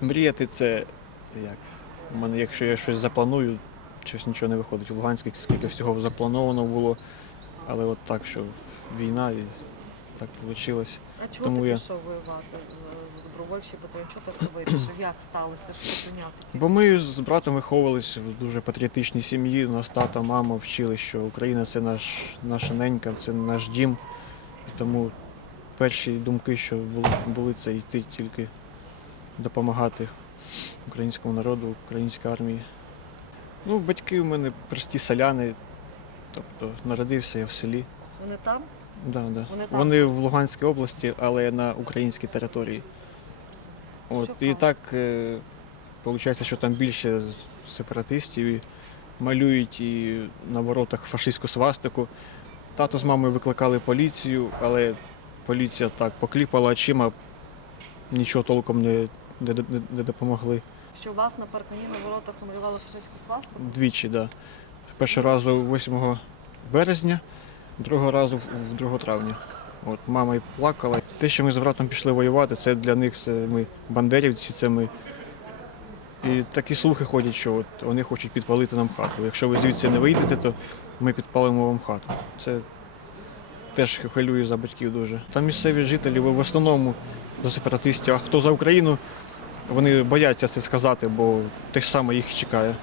Мріяти це як? У мене, якщо я щось запланую, щось нічого не виходить. В Луганську скільки всього заплановано було, але от так, що війна і так вийшло. А чого Тому ти я- пішов воювати в добровольчий батальйон? Чого ти вирішив? Як сталося? Що ти поняти? Бо ми з братом виховувалися в дуже патріотичній сім'ї. У Нас тато, мама вчили, що Україна це наш, наша ненька, це наш дім. Тому перші думки, що були, були це йти тільки допомагати українському народу, українській армії. Ну, батьки у мене прості селяни, тобто народився я в селі. Вони там? Да, да. Вони там? Вони в Луганській області, але на українській території. От, і так виходить, що там більше сепаратистів і малюють і на воротах фашистську свастику. Тато з мамою викликали поліцію, але поліція так покліпала очима, нічого толком не, не, не, не допомогли. Що у вас на паркані на воротах малювали фашистську свастику? Двічі, так. Да. Першого разу 8 березня, другого разу в- в 2 травня. От мама і плакала. Те, що ми з братом пішли воювати, це для них це ми бандерівці, це ми. І такі слухи ходять, що от вони хочуть підпалити нам хату. Якщо ви звідси не вийдете, то ми підпалимо вам хату. Це теж хвилює за батьків дуже. Там місцеві жителі в основному за сепаратистів, а хто за Україну, вони бояться це сказати, бо те ж саме їх чекає.